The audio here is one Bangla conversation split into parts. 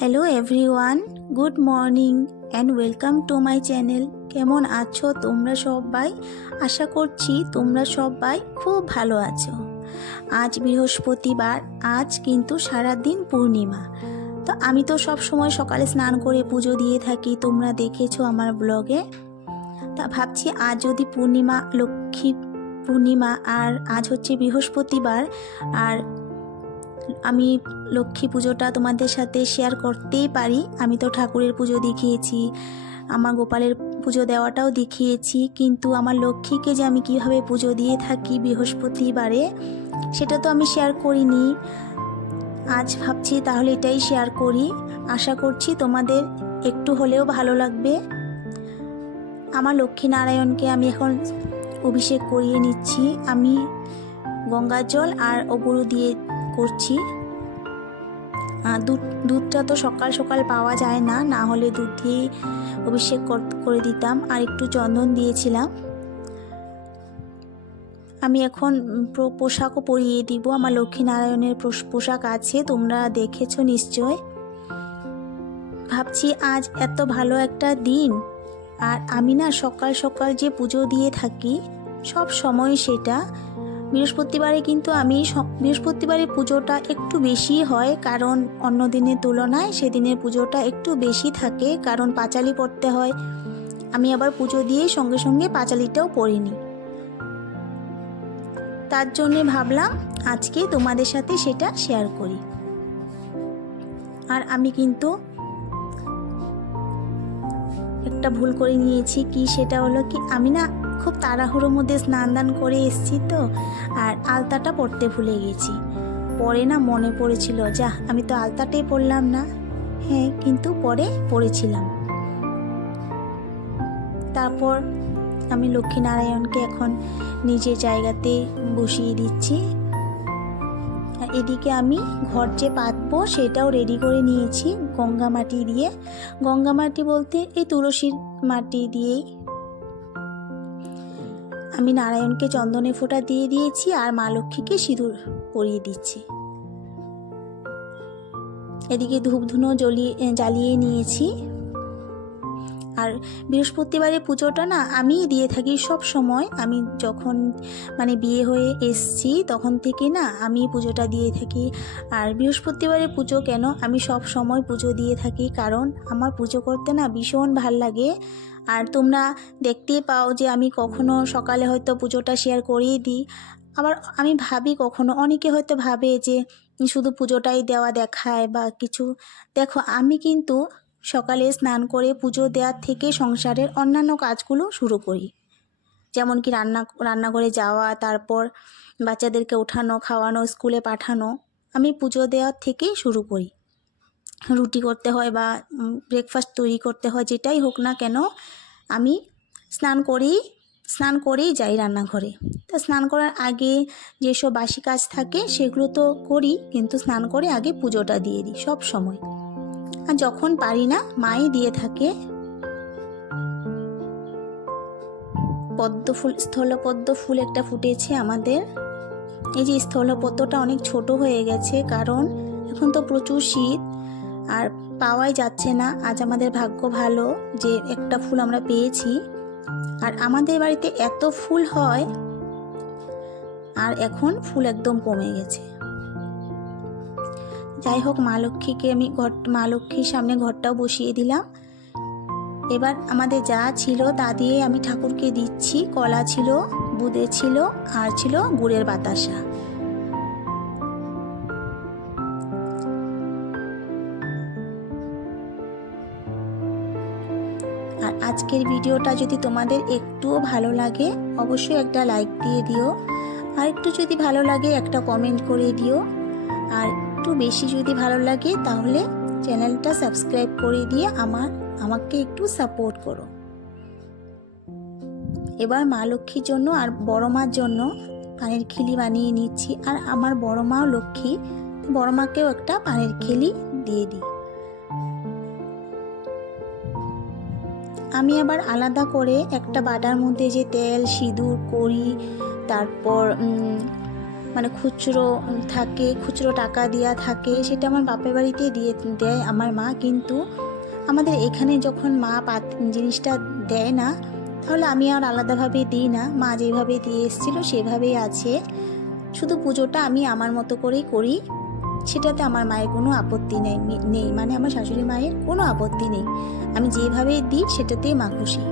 Hello everyone, good morning and welcome to my channel. কেমন আছো তোমরা সবাই? আশা করছি তোমরা সবাই খুব ভালো আছো। আজ বৃহস্পতিবার, আজ কিন্তু সারাদিন পূর্ণিমা। তো আমি তো সব সময় সকালে স্নান করে পুজো দিয়ে থাকি, তোমরা দেখেছো আমার ব্লগে। তা ভাবছি আজ যদি পূর্ণিমা, লক্ষ্মী পূর্ণিমা, আর আজ হচ্ছে বৃহস্পতিবার, আর আমি লক্ষ্মী পুজোটা তোমাদের সাথে শেয়ার করতেই পারি। আমি তো ঠাকুরের পুজো দেখিয়েছি, আমার গোপালের পুজো দেওয়াটাও দেখিয়েছি, কিন্তু আমার লক্ষ্মীকে যে আমি কিভাবে পুজো দিয়ে থাকি বৃহস্পতিবারে, সেটা তো আমি শেয়ার করিনি। আজ ভাবছি তাহলে এটাই শেয়ার করি। আশা করছি তোমাদের একটু হলেও ভালো লাগবে। আমার লক্ষ্মীনারায়ণকে আমি এখন অভিষেক করিয়ে নিচ্ছি। আমি গঙ্গার জল আর অগুরু দিয়ে করছি। দুধটা তো সকাল সকাল পাওয়া যায় না, না হলে দুধ দিয়ে অভিষেক করে দিতাম, আর একটু চন্দন দিয়েছিলাম। আমি এখন পোশাকও পরিয়ে দিব। আমার লক্ষ্মীনারায়ণের পোশাক আছে, তোমরা দেখেছো নিশ্চয়। ভাবছি আজ এত ভালো একটা দিন, আর আমি না সকাল সকাল যে পুজো দিয়ে থাকি সব সময়, সেটা বৃহস্পতিবারে কিন্তু আমি বৃহস্পতিবারে পুজোটা একটু বেশি হয়, কারণ অন্য দিনের তুলনায় সেদিনের পুজোটা একটু বেশি থাকে, কারণ পাঁচালি পড়তে হয়। আমি আবার পুজো দিয়ে সঙ্গে সঙ্গে পাঁচালিটাও পড়িনি, তার জন্যে ভাবলাম আজকে তোমাদের সাথে সেটা শেয়ার করি। আর আমি কিন্তু একটা ভুল করে নিয়েছি, কি সেটা হলো কি, আমি না খুব তাড়াহুড়োর মধ্যে স্নান দান করে এসেছি, তো আর আলতাটা পরতে ভুলে গেছি। পরে না মনে পড়েছিল, যা আমি তো আলতাটাই পরলাম না। হ্যাঁ, কিন্তু পরে পরেছিলাম। তারপর আমি লক্ষ্মীনারায়ণকে এখন নিজের জায়গাতে বসিয়ে দিচ্ছি। আর এদিকে আমি ঘর যে পাতবো সেটাও রেডি করে নিয়েছি গঙ্গা মাটি দিয়ে। গঙ্গা মাটি বলতে এই তুলসীর মাটি দিয়েই আমি নারায়ণকে চন্দনের ফোঁটা দিয়ে দিয়েছি, আর মা লক্ষ্মীকে সিঁদুর পরিয়ে দিচ্ছি। এদিকে ধূপ ধুনো জ্বালিয়ে নিয়েছি। আর বৃহস্পতিবারে পুজোটা না আমিই দিয়ে থাকি সব সময়। আমি যখন বিয়ে হয়ে এসছি তখন থেকে না আমি পুজোটা দিয়ে থাকি। আর বৃহস্পতিবারে পুজো কেন, আমি সব সময় পুজো দিয়ে থাকি, কারণ আমার পুজো করতে না ভীষণ ভাল লাগে। আর তোমরা দেখতেই পাও যে আমি কখনো সকালে হয়তো পুজোটা শেয়ার করিয়ে দিই, আবার আমি ভাবি কখনো, অনেকে হয়তো ভাবে যে শুধু পুজোটাই দেওয়া দেখায় বা কিছু। দেখো, আমি কিন্তু সকালে স্নান করে পুজো দেওয়ার থেকে সংসারের অন্যান্য কাজগুলো শুরু করি, যেমন কি রান্নাঘরে যাওয়া, তারপর বাচ্চাদেরকে ওঠানো, খাওয়ানো, স্কুলে পাঠানো। আমি পুজো দেওয়ার থেকেই শুরু করি। রুটি করতে হয় বা ব্রেকফাস্ট তৈরি করতে হয়, যেটাই হোক না কেন, আমি স্নান করেই যাই রান্নাঘরে। তা স্নান করার আগে যেসব বাসি কাজ থাকে সেগুলো তো করি, কিন্তু স্নান করে আগে পুজোটা দিয়ে দিই সব সময়। আর যখন পারি না মাই দিয়ে থাকে। স্থলপদ্ম ফুল একটা ফুটেছে আমাদের। এই যে স্থলপদ্মটা অনেক ছোট হয়ে গেছে, কারণ এখন তো প্রচুর শীত আর পাওয়াই যাচ্ছে না। আজ আমাদের ভাগ্য ভালো যে একটা ফুল আমরা পেয়েছি। আর আমাদের বাড়িতে এত ফুল হয়, আর এখন ফুল একদম কমে গেছে। যাই হোক, মা লক্ষ্মীকে আমি মা লক্ষ্মীর সামনে ঘরটাও বসিয়ে দিলাম। এবার আমাদের যা ছিল তা দিয়ে আমি ঠাকুরকে দিচ্ছি। কলা ছিল, বুঁদে ছিল, আর ছিল গুড়ের বাতাসা। আর আজকের ভিডিওটা যদি তোমাদের একটুও ভালো লাগে, অবশ্যই একটা লাইক দিয়ে দিও, আর একটু যদি ভালো লাগে একটা কমেন্ট করে দিও, আর একটু বেশি যদি ভালো লাগে তাহলে চ্যানেলটা সাবস্ক্রাইব করে দিয়ে আমাকে একটু সাপোর্ট করো। এবার মা লক্ষ্মীর জন্য আর বড় মার জন্য পানের খিলি বানিয়ে নিচ্ছি। আর আমার বড় মাও লক্ষ্মী, বড় মাকেও একটা পানের খিলি দিয়ে দিই। আমি আবার আলাদা করে একটা বাটার মধ্যে যে তেল, সিঁদুর, কড়ি, তারপর মানে খুচরো থাকে, খুচরো টাকা দেওয়া থাকে, সেটা আমার বাপের বাড়িতে দিয়ে দেয় আমার মা। কিন্তু আমাদের এখানে যখন মা জিনিসটা দেয় না, তাহলে আমি আর আলাদাভাবে দিই না, মা যেভাবে দিয়ে এসেছিলো সেভাবেই আছে। শুধু পুজোটা আমি আমার মতো করেই করি, সেটাতে আমার মায়ের কোনো আপত্তি নেই, মানে আমার শাশুড়ি মায়ের কোনো আপত্তি নেই। আমি যেভাবে দিই সেটাতেই মা খুশি।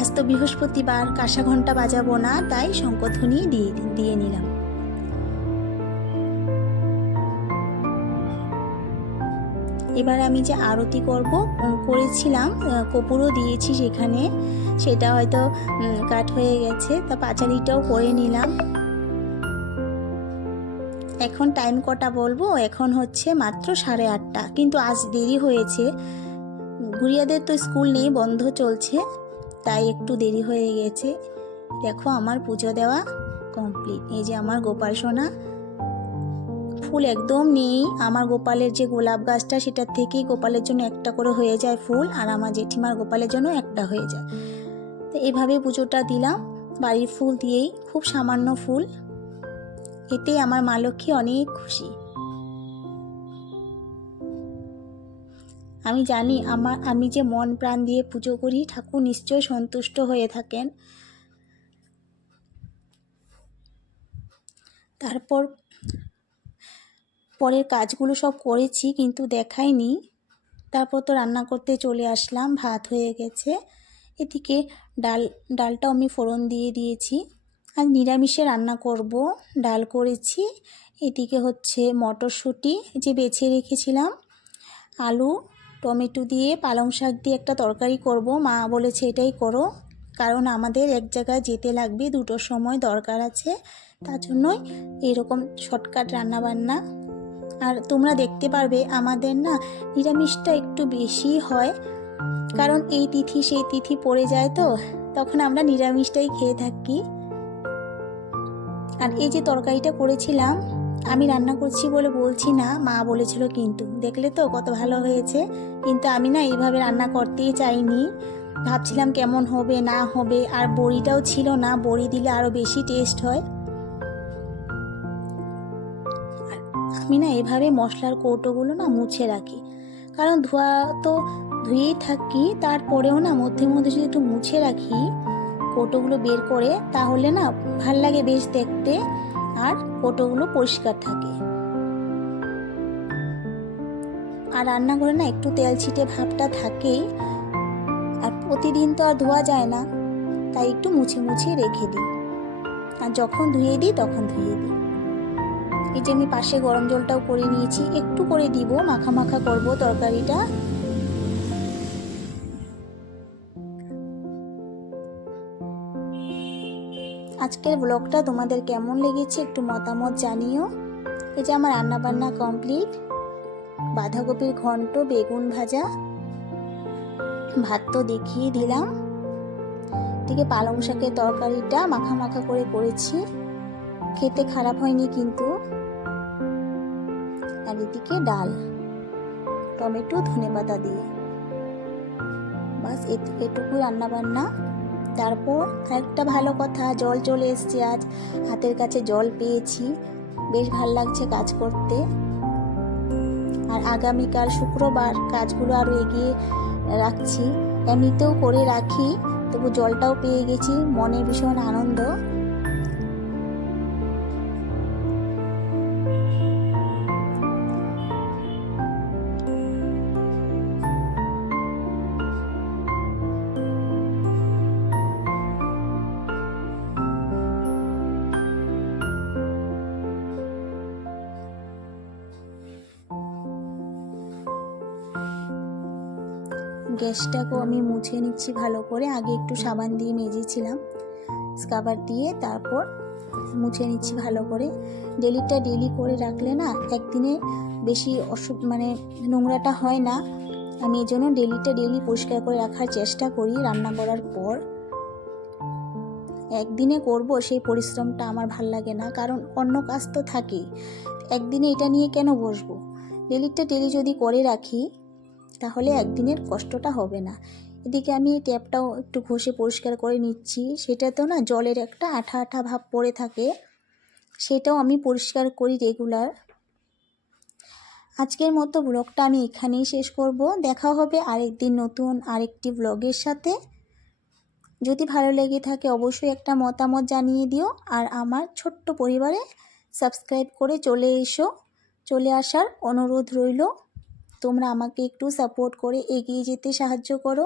আজ তো বৃহস্পতিবার, কাঁসা ঘন্টা বাজাবো না, তাই শঙ্খধ্বনি দিয়ে নিলাম। এবার আমি যে আরতি করেছিলাম, কর্পূরও দিয়েছি সেখানে, সেটা হয়তো কাট হয়ে গেছে, তা পাঁচালিটাও করে নিলাম। এখন টাইম কটা বলবো, এখন হচ্ছে মাত্র 8:30, কিন্তু আজ দেরি হয়েছে। গুড়িয়াদের তো স্কুল নেই, বন্ধ চলছে, তাই একটু দেরি হয়ে গেছে। দেখো আমার পুজো দেওয়া কমপ্লিট। এই যে আমার গোপাল সোনা, ফুল একদম নেই। আমার গোপালের যে গোলাপ গাছটা, সেটার থেকেই গোপালের জন্য একটা করে হয়ে যায় ফুল, আর আমার জেঠিমার গোপালের জন্য একটা হয়ে যায়। তো এইভাবে পুজোটা দিলাম বাড়ির ফুল দিয়েই, খুব সামান্য ফুল। এতেই আমার মা লক্ষ্মী অনেক খুশি। আমি জানি আমি যে মন প্রাণ দিয়ে পুজো করি, ঠাকুর নিশ্চয় সন্তুষ্ট হয়ে থাকেন। তারপর পরের কাজগুলো সব করেছি, কিন্তু দেখাইনি। তারপর তো রান্না করতে চলে আসলাম, ভাত হয়ে গেছে। এদিকে ডালটাও আমি ফোড়ন দিয়ে দিয়েছি। আর নিরামিষে রান্না করব, ডাল করেছি। এদিকে হচ্ছে মটরশুঁটি যে বেছে রেখেছিলাম, আলু টমেটো দিয়ে পালং শাক দিয়ে একটা তরকারি করব। মা বলেছে এটাই করো, কারণ আমাদের এক জায়গায় যেতে লাগবে, 2টোর সময় দরকার আছে, তার জন্যই এরকম শর্টকাট রান্নাবান্না। আর তোমরা দেখতে পারবে আমাদের না নিরামিষটা একটু বেশি হয়, কারণ এই তিথি সেই তিথি পড়ে যায়, তো তখন আমরা নিরামিষটাই খেয়ে থাকি। আর এই যে তরকারিটা করেছিলাম, আমি রান্না করছি বলে বলছি না, মা বলেছিল, কিন্তু দেখলে তো কত ভালো হয়েছে। কিন্তু আমি না এইভাবে রান্না করতেই চাইনি, ভাবছিলাম কেমন হবে না হবে। আর বড়িটাও ছিল না, বড়ি দিলে আরও বেশি টেস্ট হয়। আমি না এভাবে মশলার কৌটোগুলো না মুছে রাখি, কারণ ধুয়েই থাকি, তারপরেও না মধ্যে মধ্যে যদি একটু মুছে রাখি কৌটোগুলো বের করে, তাহলে না ভাল লাগে বেশ দেখতে, আর কৌটোগুলো পরিষ্কার থাকে। আর রান্নাঘরে না একটু তেল ছিটে ভাবটা থাকেই, আর প্রতিদিন তো আর ধোয়া যায় না, তাই একটু মুছে মুছে রেখে দিই, আর যখন ধুয়ে দিই তখন ধুয়ে দিই। এই যে আমি পাশে গরম জলটাও করে নিয়েছি, একটু করে দিব, মাখা মাখা করব তরকারিটা। আজকের ব্লগটা তোমাদের কেমন লেগেছে একটু মতামত জানিও। এই যে আমার রান্নাবান্না কমপ্লিট, বাঁধাকপির ঘন্ট, বেগুন ভাজা, ভাত তো দেখিয়ে দিলাম। এদিকে পালং শাকের তরকারিটা মাখা মাখা করে করেছি, খেতে খারাপ হয়নি কিন্তু। আর এদিকে ডাল, টমেটো ধনেপাতা দিয়ে, বাস এটুকু রান্নাবান্না। তারপর একটা ভালো কথা, জল চলে এসছে, আজ হাতের কাছে জল পেয়েছি, বেশ ভালো লাগছে কাজ করতে। আর আগামীকাল শুক্রবার কাজগুলো আরও এগিয়ে রাখছি, এমনিতেও করে রাখি, তবু জলটাও পেয়ে গেছি, মনে ভীষণ আনন্দ। গ্যাসটাকেও আমি মুছে নিচ্ছি ভালো করে, আগে একটু সাবান দিয়ে মেজেছিলাম, স্ক্রাবার দিয়ে, তারপর মুছে নিচ্ছি ভালো করে। ডেলি করে রাখলে না একদিনে বেশি মানে নোংরাটা হয় না। আমি এই জন্য ডেলি পরিষ্কার করে রাখার চেষ্টা করি রান্না করার পর। একদিনে করব সেই পরিশ্রমটা আমার ভাল লাগে না, কারণ অন্য কাজ তো থাকেই, একদিনে এটা নিয়ে কেন বসবো। ডেলি যদি করে রাখি তাহলে একদিনের কষ্টটা হবে না। এদিকে আমি ট্যাপটাও একটু ঘষে পরিষ্কার করে নিচ্ছি, সেটা তো না জলের একটা আঠা আঠা ভাব পড়ে থাকে, সেটাও আমি পরিষ্কার করি রেগুলার। আজকের মতো ব্লগটা আমি এখানেই শেষ করব। দেখা হবে আরেকদিন নতুন আরেকটি ব্লগের সাথে। যদি ভালো লেগে থাকে অবশ্যই একটা মতামত জানিয়ে দিও, আর আমার ছোট্ট পরিবারে সাবস্ক্রাইব করে চলে আসার অনুরোধ রইল। তোমরা আমাকে একটু সাপোর্ট করে এগিয়ে যেতে সাহায্য করো।